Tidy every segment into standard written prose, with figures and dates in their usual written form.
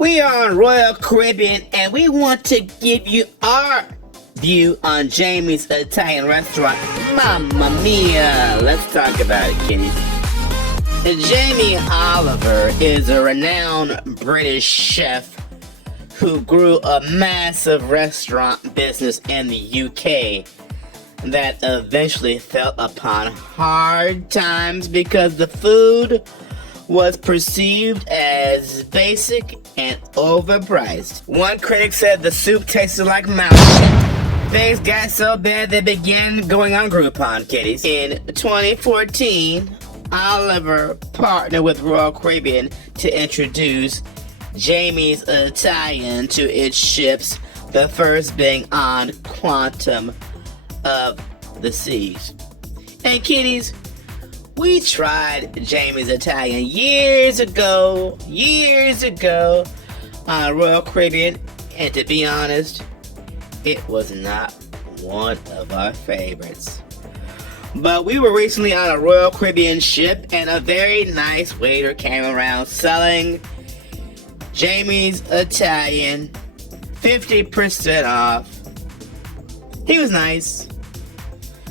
We are on Royal Caribbean and we want to give you our view on Jamie's Italian restaurant. Mamma mia! Let's talk about it, kitties. Jamie Oliver is a renowned British chef who grew a massive restaurant business in the UK that eventually fell upon hard times because the food was perceived as basic and overpriced. One critic said the soup tasted like mouse shit. Things got so bad they began going on Groupon, kitties. In 2014, Oliver partnered with Royal Caribbean to introduce Jamie's Italian to its ships, the first being on Quantum of the Seas. And kitties, we tried Jamie's Italian years ago on Royal Caribbean, and to be honest, it was not one of our favorites. But we were recently on a Royal Caribbean ship, and a very nice waiter came around selling Jamie's Italian 50% off. He was nice.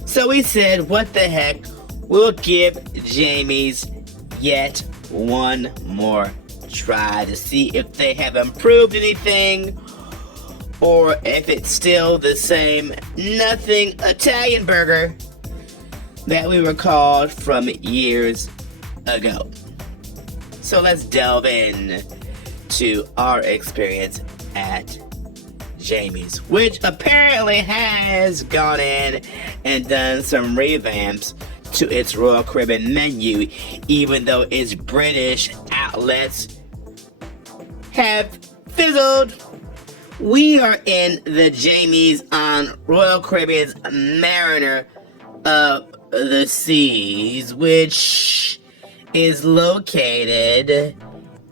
So we said, what the heck, we'll give Jamie's yet one more try to see if they have improved anything or if it's still the same nothing Italian burger that we recalled from years ago. So let's delve in to our experience at Jamie's, which apparently has gone in and done some revamps to its Royal Caribbean menu, even though its British outlets have fizzled. We are in the Jamie's on Royal Caribbean's Mariner of the Seas, which is located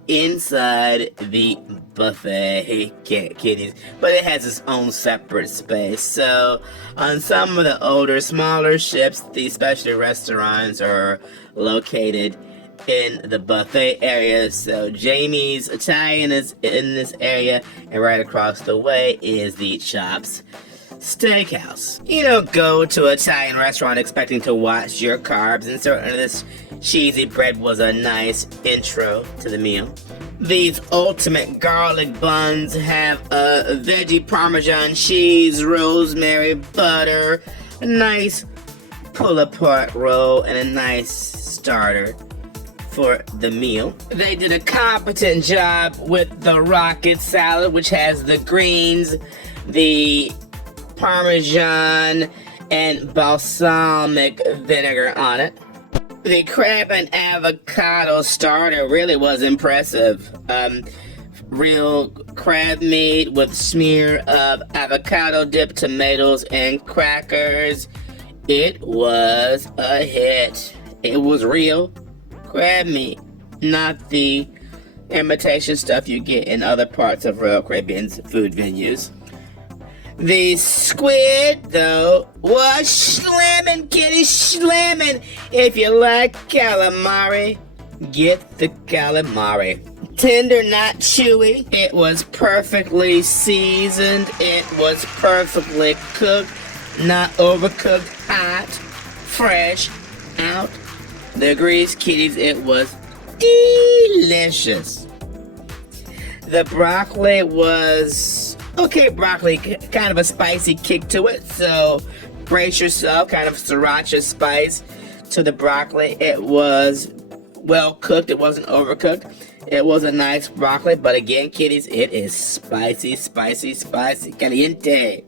inside the buffet, kitties, but it has its own separate space. So on some of the older, smaller ships, the specialty restaurants are located in the buffet area. So Jamie's Italian is in this area, and right across the way is the Chops Steakhouse. You don't go to an Italian restaurant expecting to watch your carbs, and certainly this cheesy bread was a nice intro to the meal. These ultimate garlic buns have a veggie Parmesan cheese, rosemary, butter, a nice pull-apart roll, and a nice starter for the meal. They did a competent job with the rocket salad, which has the greens, the Parmesan, and balsamic vinegar on it. The crab and avocado starter really was impressive. Real crab meat with smear of avocado dip, tomatoes, and crackers. It was a hit. It was real crab meat, not the imitation stuff you get in other parts of Royal Caribbean's food venues. The squid, though, was slamming, kitty, slamming. If you like calamari, get the calamari. Tender, not chewy. It was perfectly seasoned. It was perfectly cooked, not overcooked, hot, fresh, out the grease, kitties. It was delicious. The broccoli was okay, broccoli, kind of a spicy kick to it, so brace yourself, kind of sriracha spice to the broccoli. It was well cooked, it wasn't overcooked. It was a nice broccoli, but again, kitties, it is spicy, spicy, spicy, caliente.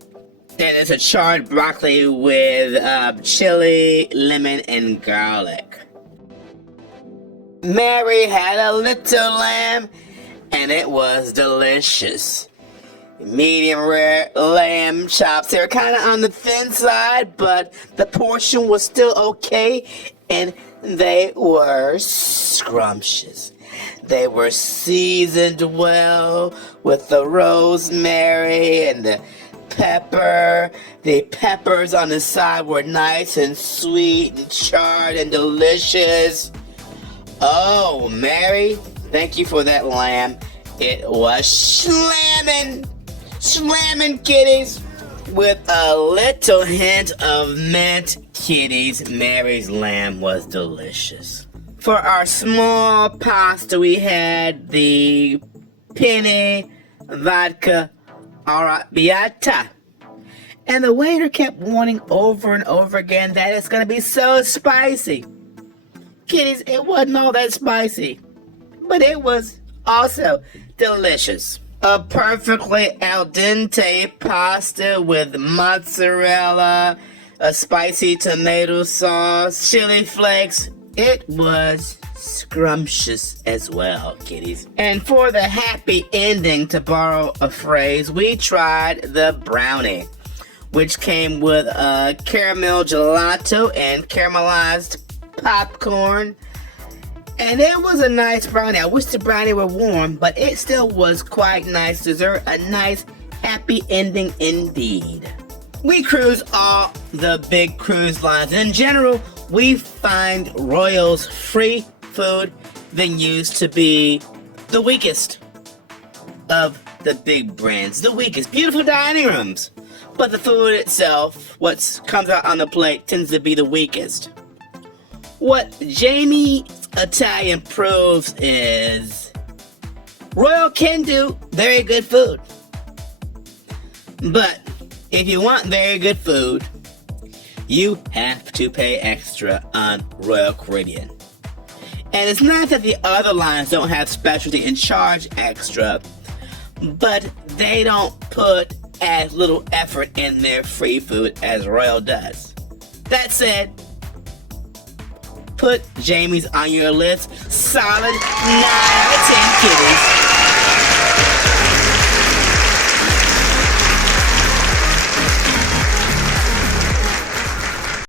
And it's a charred broccoli with chili, lemon, and garlic. Mary had a little lamb, and it was delicious. Medium rare lamb chops. They were kind of on the thin side, but the portion was still okay, and they were scrumptious. They were seasoned well with the rosemary and the pepper. The peppers on the side were nice and sweet and charred and delicious. Oh, Mary, thank you for that lamb. It was slamming kitties with a little hint of mint. Kitties, Mary's lamb was delicious. For our small pasta, we had the penne vodka arrabbiata. And the waiter kept warning over and over again that it's going to be so spicy. Kitties, it wasn't all that spicy, but it was also delicious. A perfectly al dente pasta with mozzarella, a spicy tomato sauce, chili flakes. It was scrumptious as well, kitties. And for the happy ending, to borrow a phrase, we tried the brownie, which came with a caramel gelato and caramelized popcorn. And it was a nice brownie. I wish the brownie were warm, but it still was quite nice dessert. A nice, happy ending indeed. We cruise all the big cruise lines. In general, we find Royal's free food venues to be the weakest of the big brands. The weakest. Beautiful dining rooms. But the food itself, what comes out on the plate, tends to be the weakest. What Jamie Italian proves is Royal can do very good food. But if you want very good food, you have to pay extra on Royal Caribbean. And it's not that the other lines don't have specialty and charge extra, but they don't put as little effort in their free food as Royal does. That said, put Jamie's on your list. Solid 9 out of 10, kitties.